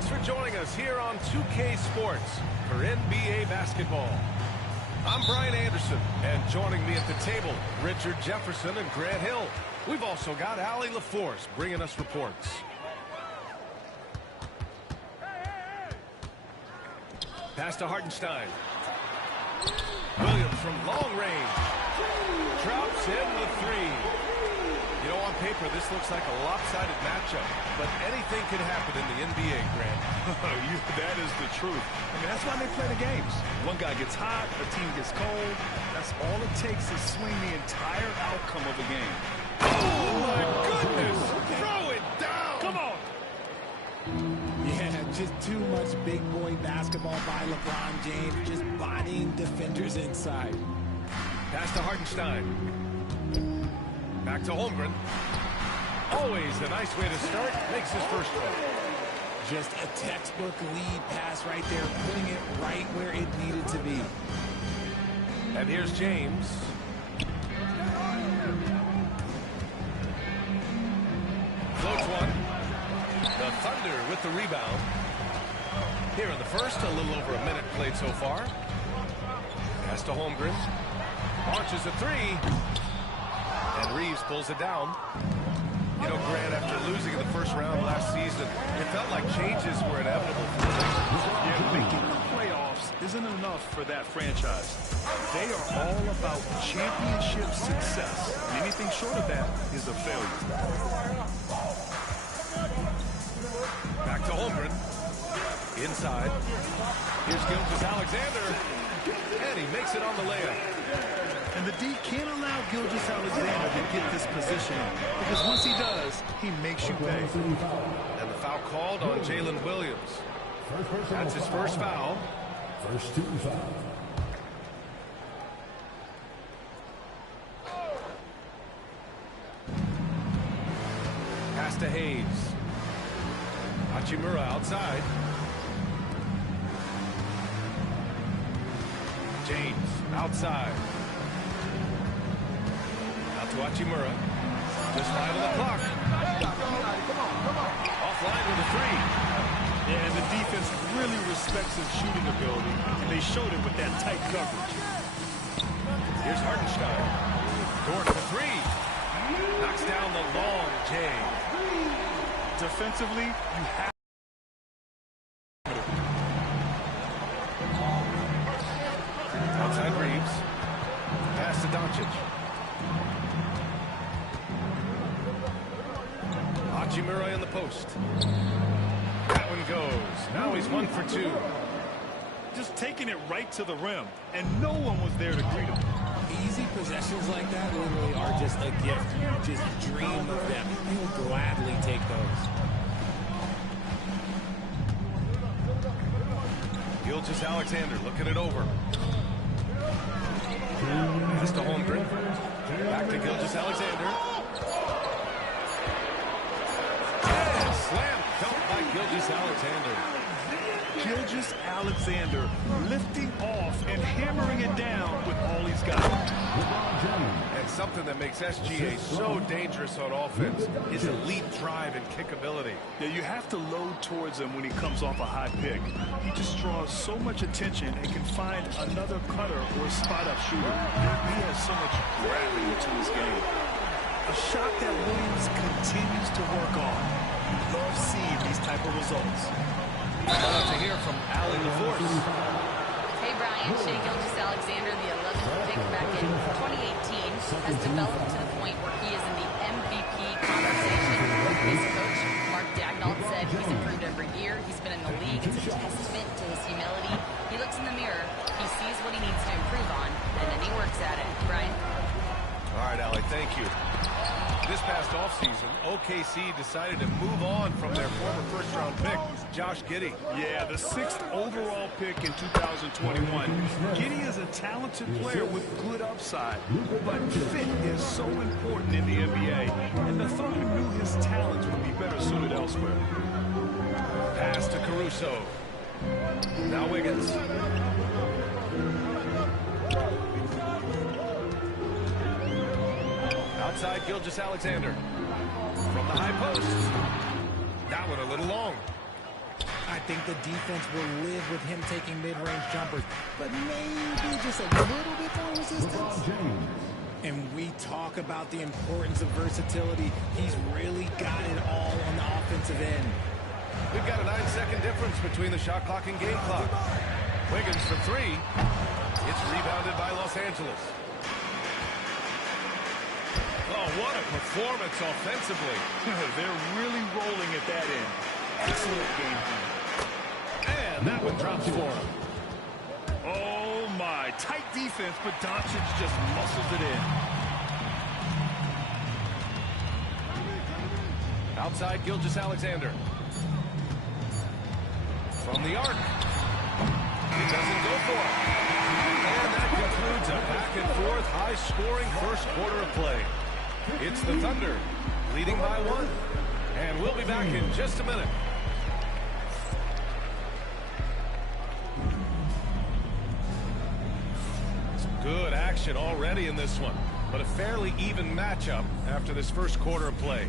Thanks for joining us here on 2K Sports for NBA basketball. I'm Brian Anderson, and joining me at the table, Richard Jefferson and Grant Hill. We've also got Allie LaForce bringing us reports. Pass to Hartenstein. Williams from long range. Drops in the three. You know, on paper, this looks like a lopsided matchup, but anything can happen in the NBA, Grant. That is the truth. I mean, that's why they play the games. One guy gets hot, a team gets cold. That's all it takes to swing the entire outcome of a game. Oh, my goodness! Throw it down! Come on! Yeah, just too much big boy basketball by LeBron James, just bodying defenders inside. Pass to Hartenstein. Back to Holmgren. Always a nice way to start. Makes his first one. Just a textbook lead pass right there, putting it right where it needed to be. And here's James. Floats one. The Thunder with the rebound. Here in the first, a little over a minute played so far. Pass to Holmgren. Launches a three. And Reeves pulls it down. You know, Grant, after losing in the first round last season, it felt like changes were inevitable for the Lakers. Yeah, making the playoffs isn't enough for that franchise. They are all about championship success. Anything short of that is a failure. Back to Holmgren. Inside. Here's Gilgeous-Alexander. And he makes it on the layup. And the D can't allow Gilgeous-Alexander to get this position, because once he does, he makes you pay. And the foul called on Jalen Williams. That's his first foul. First team foul. Pass to Hayes. Hachimura outside. James outside. Out to Hachimura. Just 5 on the clock. Offline with a three. Yeah, and the defense really respects his shooting ability, and they showed it with that tight coverage. Here's Hartenstein. Dort for three. Knocks down the long J. Defensively, you have outside Reeves. Pass to Doncic. Hachimura in the post. That one goes. Now he's 1 for 2. just taking it right to the rim, and no one was there to greet him. Easy possessions like that literally are just a gift. You just dream of them. You'll gladly take those. Gilgeous-Alexander looking it over. Pass to Holmgren. Back to Gilgeous-Alexander. Yeah, slam dunk by Gilgeous-Alexander. Gilgeous-Alexander lifting off and hammering it down with all he's got. And something that makes SGA so dangerous on offense is elite drive and kickability. Yeah, you have to load towards him when he comes off a high pick. He just draws so much attention and can find another cutter or a spot-up shooter. He has so much gravity to his game. A shot that Williams continues to work on. Love seeing these type of results. Love to hear from Allie LaForce. Hey, Brian. Shai Gilgeous-Alexander, the 11th pick back in 2018, has developed to the point where he is in the MVP conversation. His coach, Mark Daigneault, said he's improved every year. He's been in the league. It's a testament to his humility. He looks in the mirror, he sees what he needs to improve on, and then he works at it. Brian? All right, Allie, thank you. This past offseason, OKC decided to move on from their former first-round pick, Josh Giddey. Yeah, the 6th overall pick in 2021. Giddey is a talented player with good upside, but fit is so important in the NBA, and the Thunder knew his talents would be better suited elsewhere. Pass to Caruso. Now Wiggins. Outside Gilgeous-Alexander. From the high post. That one a little long. I think the defense will live with him taking mid-range jumpers, but maybe just a little bit more resistance. And we talk about the importance of versatility. He's really got it all on the offensive end. We've got a 9-second difference between the shot clock and game clock. Wiggins for three. It's rebounded by Los Angeles. Oh, what a performance offensively. They're really rolling at that end. Excellent game plan. And that one drops for him. Oh, my. Tight defense, but Doncic just muscles it in. Outside, Gilgeous-Alexander. From the arc. It doesn't go for it. And that concludes a back-and-forth, high-scoring first quarter of play. It's the Thunder, leading by 1. And we'll be back in just a minute. Some good action already in this one, but a fairly even matchup after this first quarter of play.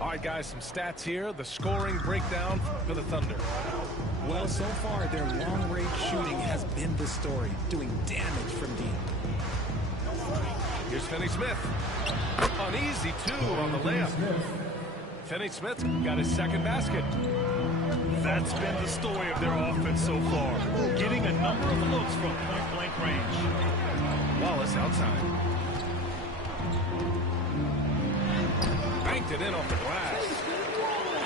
All right, guys, some stats here. The scoring breakdown for the Thunder. Well, so far, their long-range shooting has been the story, doing damage from deep. Here's Finney-Smith. An easy 2 on the layup. Finney-Smith got his second basket. That's been the story of their offense so far. Getting a number of looks from point-blank range. Wallace outside. Banked it in off the glass.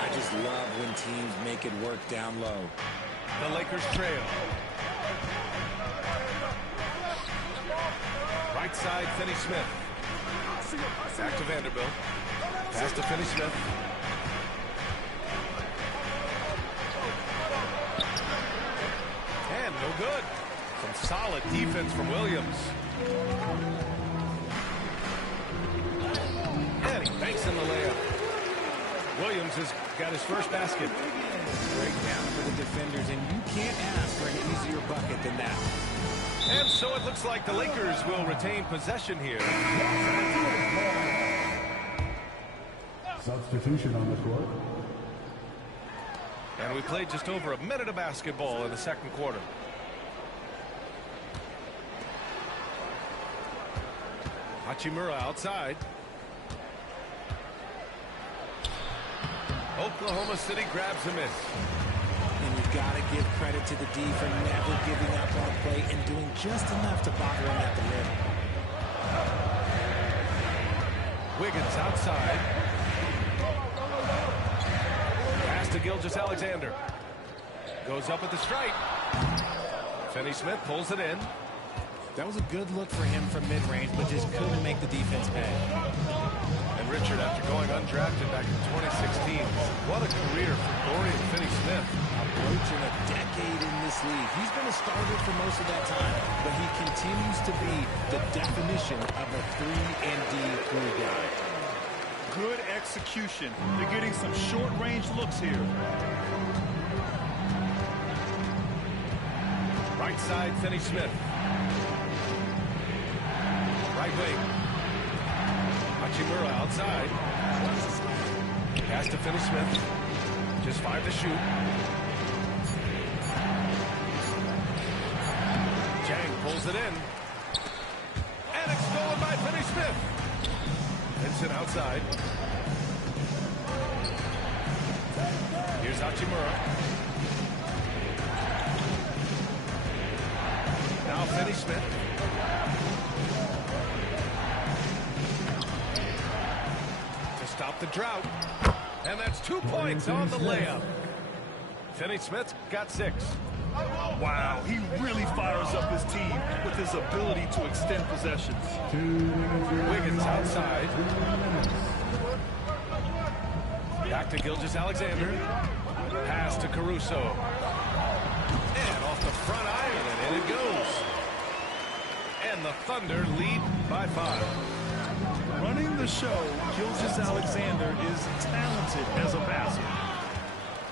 I just love when teams make it work down low. The Lakers trail. Right side, Finney-Smith. Back to Vanderbilt. Pass to Finney-Smith. And no good. Some solid defense from Williams. And he banks in the layup. Williams has got his first basket. Breakdown for the defenders, and you can't ask for an easier bucket than that. And so it looks like the Lakers will retain possession here. Substitution on the court. And we played just over a minute of basketball in the second quarter. Hachimura outside. Oklahoma City grabs a miss. And you've got to give credit to the D for never giving up on play and doing just enough to bother him at the rim. Wiggins outside. Pass to Gilgeous-Alexander. Goes up at the stripe. Finney-Smith pulls it in. That was a good look for him from mid-range, but just couldn't make the defense pay. And Richard, after going undrafted back in 2016, what a career for Dorian Finney-Smith. Approaching a decade in this league. He's been a starter for most of that time, but he continues to be the definition of a 3-and-D glue guy. Good execution. They're getting some short-range looks here. Right side, Finney-Smith. Right wing. Hachimura outside. Pass to Finney-Smith. Just 5 to shoot. Jang pulls it in. And it's stolen by Finney-Smith. Vincent outside. Here's Hachimura. Now Finney-Smith. To stop the drought. And that's 2 points on the layup. Finney-Smith got 6. Wow, he really fires up his team with his ability to extend possessions. Wiggins outside. Back to Gilgeous-Alexander. Pass to Caruso. And off the front iron, and in it goes. And the Thunder lead by 5. Running the show, Gilgeous-Alexander is talented as a passer.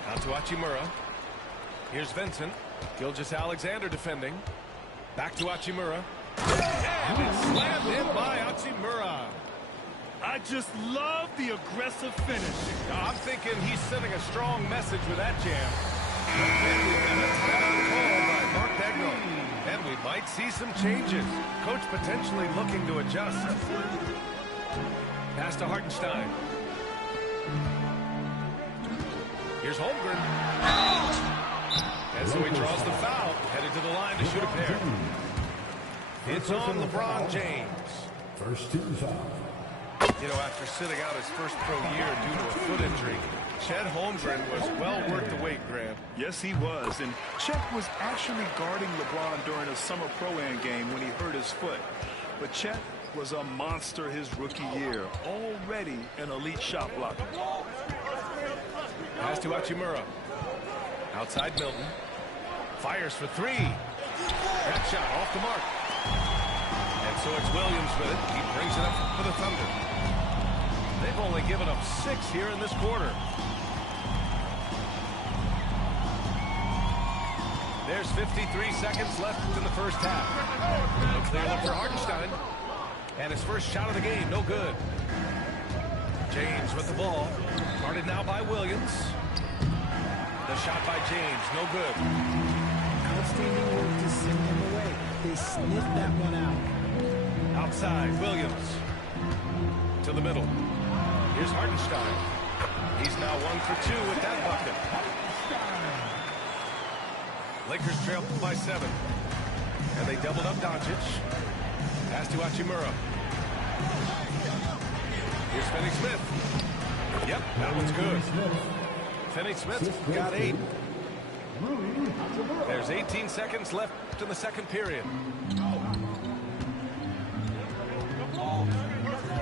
Out to Hachimura. Here's Vincent. Gilgeous-Alexander defending. Back to Hachimura. And it's slammed in by Hachimura. I just love the aggressive finish. I'm thinking he's sending a strong message with that jam. And we've got a timeout call by Mark Daigneault. And we might see some changes. Coach potentially looking to adjust. Pass to Hartenstein. Here's Holmgren. And so he draws the foul, headed to the line to shoot a pair. It's on LeBron James. First team foul. You know, after sitting out his first pro year due to a foot injury, Chet Holmgren was well worth the wait, Graham. Yes, he was. And Chet was actually guarding LeBron during a summer pro-am game when he hurt his foot. But Chet was a monster his rookie year, already an elite shot blocker. Pass to Hachimura. Outside Milton. Fires for three. That shot off the mark. And so it's Williams with it. He brings it up for the Thunder. They've only given up 6 here in this quarter. There's 53 seconds left in the first half. A clear look for Hartenstein. And his first shot of the game, no good. James with the ball. Guarded now by Williams. The shot by James, no good. Outstanding work to send him away. They sniffed that one out. Outside, Williams. To the middle. Here's Hartenstein. He's now 1 for 2 with that bucket. Lakers trail by 7. And they doubled up Doncic. Pass to Hachimura. Here's Finney-Smith. Yep, that one's good. Finney-Smith got 8. There's 18 seconds left in the second period.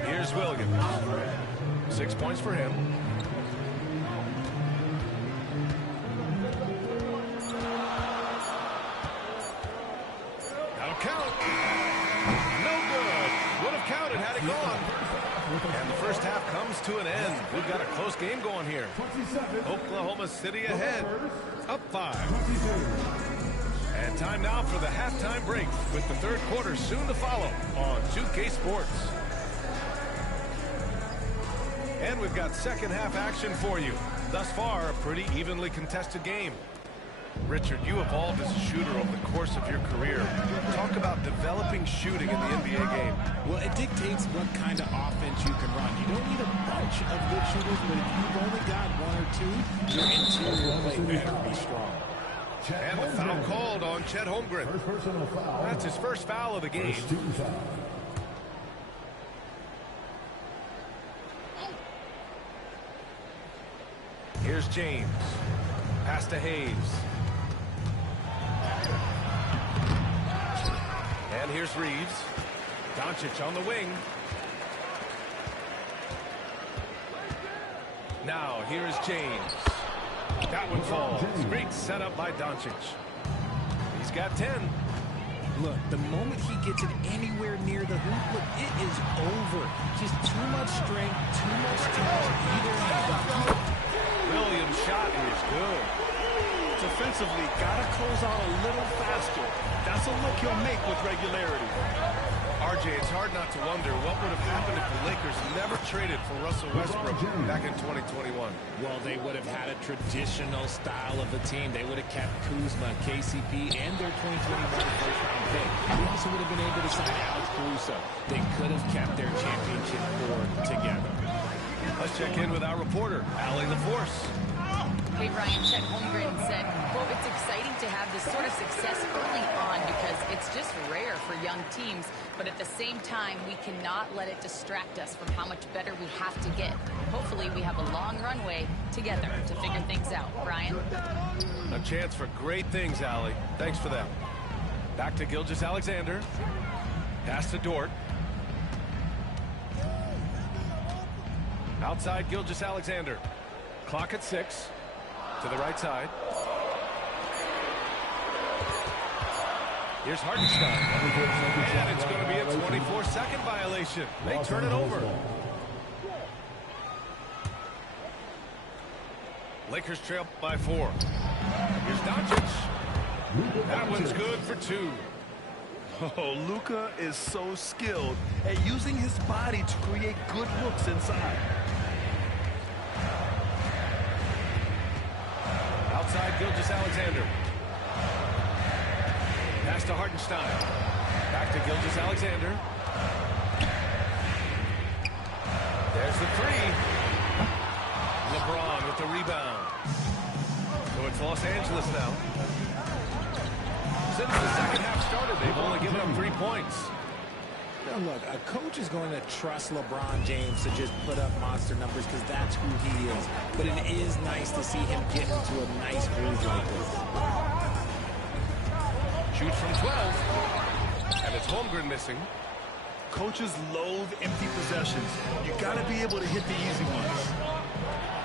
Here's Williams. 6 points for him. That'll count. No good. Would have counted had it gone. And the first half comes to an end. We've got a close game going here. Oklahoma City ahead. Up 5. And time now for the halftime break with the third quarter soon to follow on 2K Sports. And we've got second half action for you. Thus far, a pretty evenly contested game. Richard, you evolved as a shooter over the course of your career. Talk about developing shooting in the NBA game. Well, it dictates what kind of offense you can run. You don't need a bunch of good shooters, but if you've only got 1 or 2, your interior play better be strong. And the foul called on Chet Holmgren. That's his first foul of the game. Here's James. Pass to Hayes. And here's Reeves. Doncic on the wing. Now, here is James. That one falls. Great setup by Doncic. He's got 10. Look, the moment he gets it anywhere near the hoop, look, it is over. Just too much strength, too much talent, either end. Williams' shot is good. Defensively, gotta close out a little faster. That's a look he'll make with regularity. RJ, it's hard not to wonder what would have happened if the Lakers never traded for Russell Westbrook back in 2021. Well, they would have had a traditional style of the team. They would have kept Kuzma, KCP, and their 2021 first-round pick. They also would have been able to sign Alex Caruso. They could have kept their championship core together. Let's check in with our reporter, Allie LaForce. Hey, Brian, Chet Holmgren said, quote, it's exciting to have this sort of success early on because it's just rare for young teams. But at the same time, we cannot let it distract us from how much better we have to get. Hopefully, we have a long runway together to figure things out. Brian? A chance for great things, Allie. Thanks for that. Back to Gilgeous-Alexander. Pass to Dort. Outside Gilgeous-Alexander. Clock at 6. To the right side. Here's Hartenstein. And it's going to be a 24-second violation. They turn it over. Lakers trail by 4. Here's Doncic. That one's good for 2. Oh, Luka is so skilled at using his body to create good looks inside. Outside, Gilgeous-Alexander. Pass to Hartenstein. Back to Gilgeous-Alexander. There's the three. LeBron with the rebound. So it's Los Angeles now. Since the second half started, they've only given up 3 points. Now look, a coach is going to trust LeBron James to just put up monster numbers because that's who he is. But it is nice to see him get into a nice groove like this. Shoots from 12. And it's Holmgren missing. Coaches loathe empty possessions. You got to be able to hit the easy ones.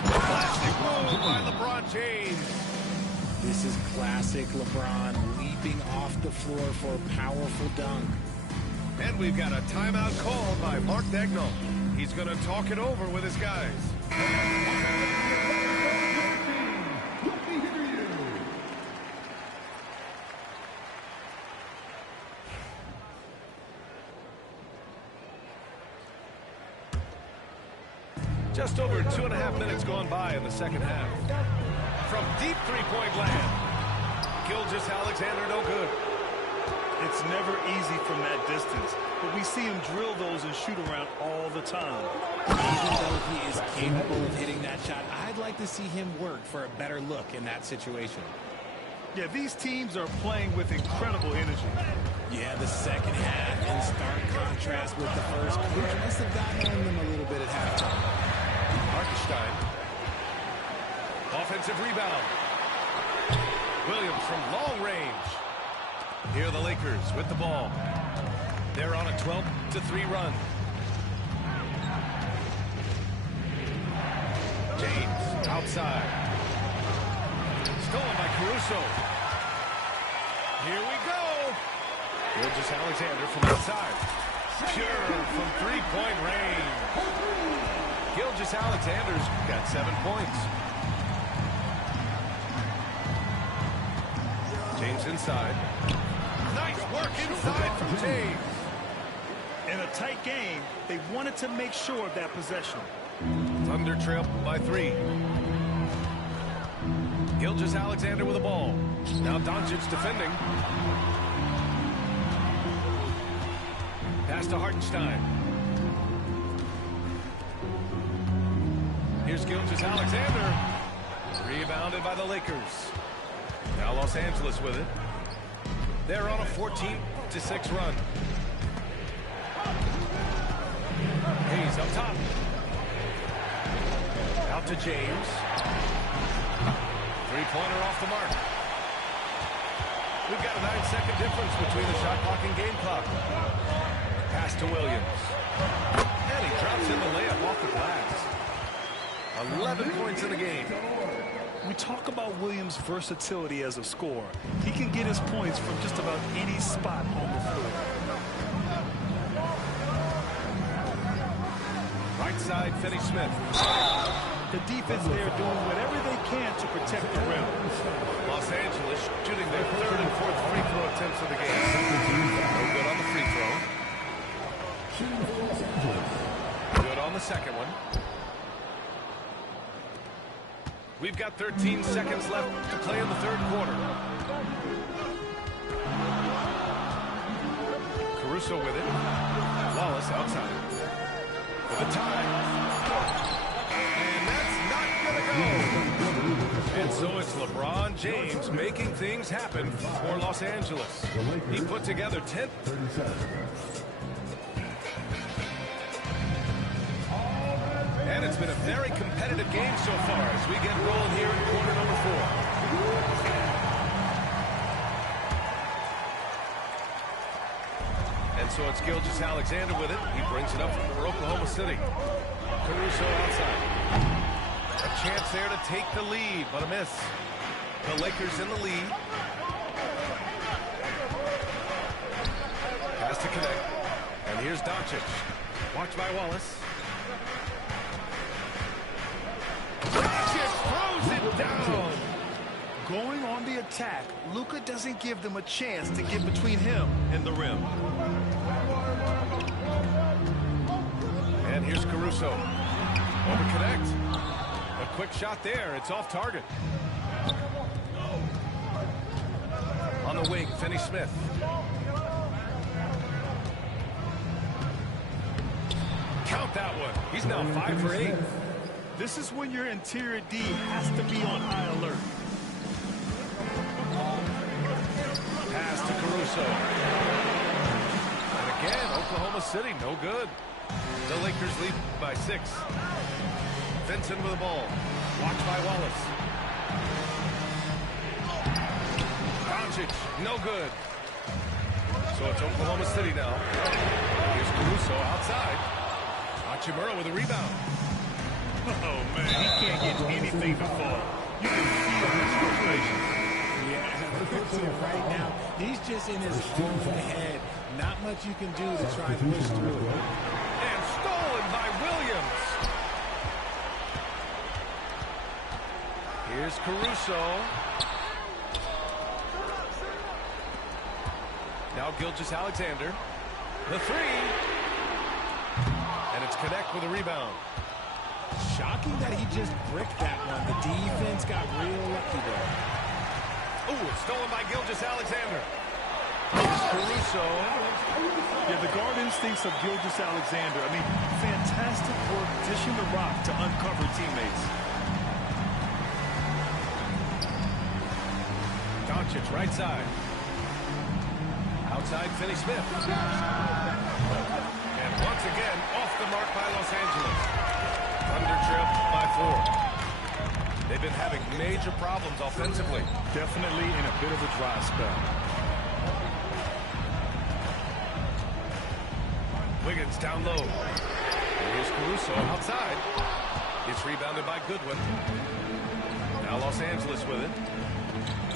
Classic move by LeBron James. This is classic LeBron leaping off the floor for a powerful dunk. And we've got a timeout called by Mark Daigneault. He's going to talk it over with his guys. Just over 2.5 minutes gone by in the second half. From deep three-point land. Gilgeous-Alexander no good. It's never easy from that distance, but we see him drill those and shoot around all the time. Even though he is capable of hitting that shot, I'd like to see him work for a better look in that situation. Yeah, these teams are playing with incredible energy. Yeah, the second half in stark contrast with the first. Coach must have gotten on them a little bit at halftime. Hartenstein. Offensive rebound. Williams from long range. Here are the Lakers with the ball. They're on a 12-3 run. James outside. Stolen by Caruso. Here we go. Gilgeous-Alexander from outside. Pure from three-point range. Gilgeous-Alexander's got 7 points. James inside. Nice work inside from James. In a tight game, they wanted to make sure of that possession. Thunder trail by 3. Gilgeous-Alexander with the ball. Now Doncic defending. Pass to Hartenstein. Here's Gilgeous-Alexander. Rebounded by the Lakers. Now Los Angeles with it. They're on a 14-6 run. Hayes up top. Out to James. Three-pointer off the mark. We've got a 9-second difference between the shot clock and game clock. Pass to Williams. And he drops in the layup off the glass. 11 points in the game. We talk about Williams' versatility as a scorer. He can get his points from just about any spot on the floor. Right side, Finney-Smith. The defense there doing whatever they can to protect the rim. Los Angeles shooting their third and fourth free throw attempts of the game. No good on the free throw. Good on the second one. We've got 13 seconds left to play in the third quarter. Caruso with it. Wallace outside. For the tie. And that's not going to go. And so it's LeBron James making things happen for Los Angeles. He put together 10. And it's been a very competitive game so far as we get rolling here in quarter number 4. And so it's Gilgeous-Alexander with it. He brings it up for Oklahoma City. Caruso outside. A chance there to take the lead, but a miss. The Lakers in the lead. Has to connect. And here's Doncic. Watched by Wallace. Doncic throws it down. Going on the attack. attack, Luka doesn't give them a chance to get between him and the rim. And here's Caruso. Over connect. A quick shot there. It's off target. On the wing, Finney-Smith. Count that one. He's now 5 for 8. This is when your interior D has to be on high alert. Pass to Caruso. And again, Oklahoma City, no good. The Lakers lead by 6. Vincent with the ball. Watched by Wallace. Doncic, no good. So it's Oklahoma City now. Here's Caruso outside. Hachimura with a rebound. Oh, man, he can't get anything to fall. You can feel his frustration. Yeah, right now, he's just in his own head. Not much you can do to try and push through it. And stolen by Williams. Here's Caruso. Now Gilgeous-Alexander. The 3. And it's Connect with a rebound. Shocking that he just bricked that one. The defense got real lucky there. Ooh, it's stolen by Gilgeous-Alexander. Here's Caruso. Yeah, the guard instincts of Gilgeous-Alexander. I mean, fantastic work dishing the rock to uncover teammates. Doncic right side. Outside Finney-Smith. And once again, off the mark by Los Angeles. Thunder trail by 4. They've been having major problems offensively. Definitely in a bit of a dry spell. Wiggins down low. And here's Caruso outside. It's rebounded by Goodwin. Now Los Angeles with it.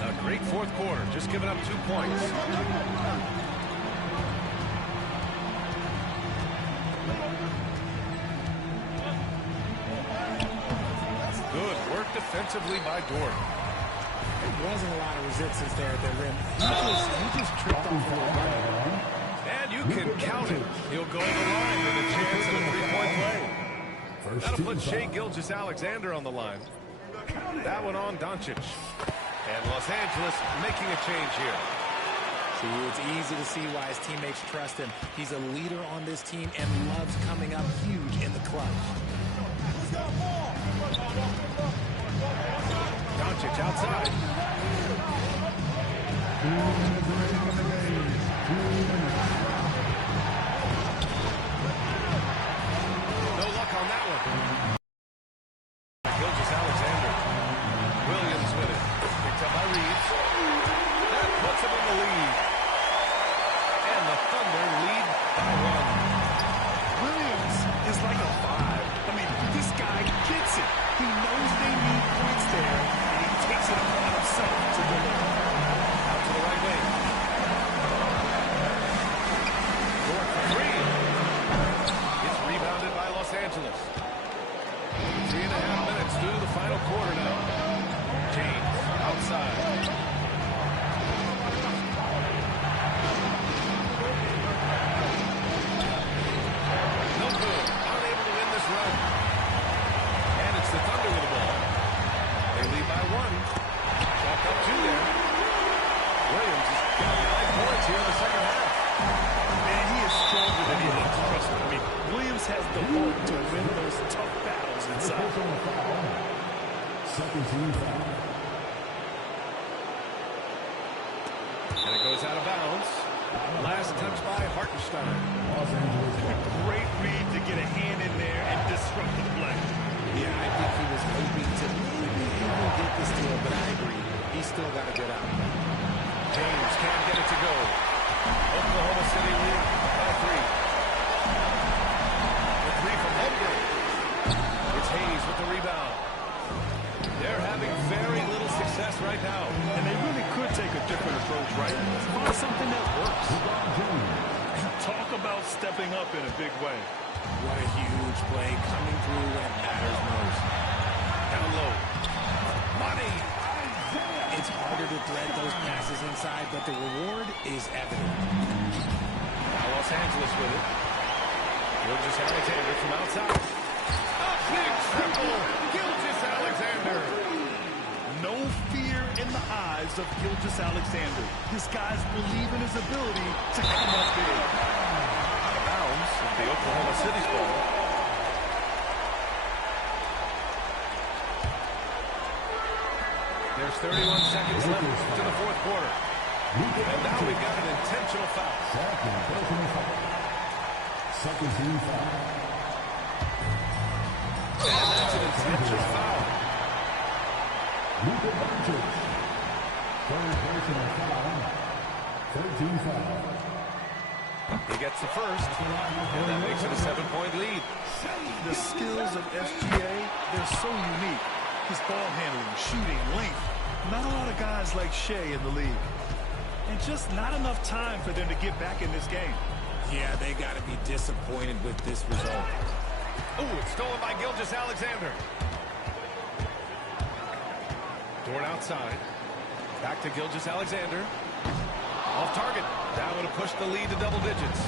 A great fourth quarter, just giving up 2 points. Good work defensively by Dort. There wasn't a lot of resistance there at the rim. He just tripped off a little bit. And you can count it. He'll go to the line with a chance at a 3-point play. That'll put Shai Gilgeous-Alexander on the line. That one on Doncic. And Los Angeles making a change here. See, it's easy to see why his teammates trust him. He's a leader on this team and loves coming up huge in the clutch. Doncic outside. No luck on that one. Gilgeous-Alexander. Williams with it. Picked up by Reeves. That puts him in the lead. And the Thunder lead by 1. Williams is like a 5. I mean, this guy gets it. He knows they need points there, and he takes it upon himself to deliver. Out to the right wing. Dort for 3. It's rebounded by Los Angeles. 3.5 minutes through the final quarter now. James outside. No good. Unable to win this run. And it's the Thunder with the ball. They lead by 1. Chalk up 2 there. Williams has got 9 points here in the second half. Man, he is stronger than he looks. Trust me. I mean, Williams has the heart to win those tough battles inside. Second team foul. And it goes out of bounds. Last touch by Hartenstein. Great read to get a hand in there and disrupt the play. Yeah, I think he was hoping to maybe even get the steal, but I agree. He's still got to get out. James can't get it to go. Oklahoma City lead by 3. The 3 from Holmgren. It's Hayes with the rebound. They're having very little success right now. And they really could take a different approach, right? Find something that works. Talk about stepping up in a big way. What a huge play coming through when it matters most. Down low. Money. It's harder to thread those passes inside, but the reward is evident. Now Los Angeles with it. Gilgeous-Alexander from outside. A big triple. Gilgeous-Alexander. No fear in the eyes of Gilgeous-Alexander. This guy's believe in his ability to come up big. Out of bounds, the Oklahoma City's ball. There's 31 seconds left to the fourth quarter. And now we've got an intentional foul. Second team foul. And that's an intentional foul. Luka Doncic. Third personal foul. 13 foul. He gets the first, and that makes it a 7-point lead. The skills of SGA, they're so unique. His ball handling, shooting, length. Not a lot of guys like Shea in the league. And just not enough time for them to get back in this game. Yeah, they got to be disappointed with this result. Oh, it's stolen by Gilgeous-Alexander. Dort outside. Back to Gilgeous-Alexander. Off target. That would have pushed the lead to double digits.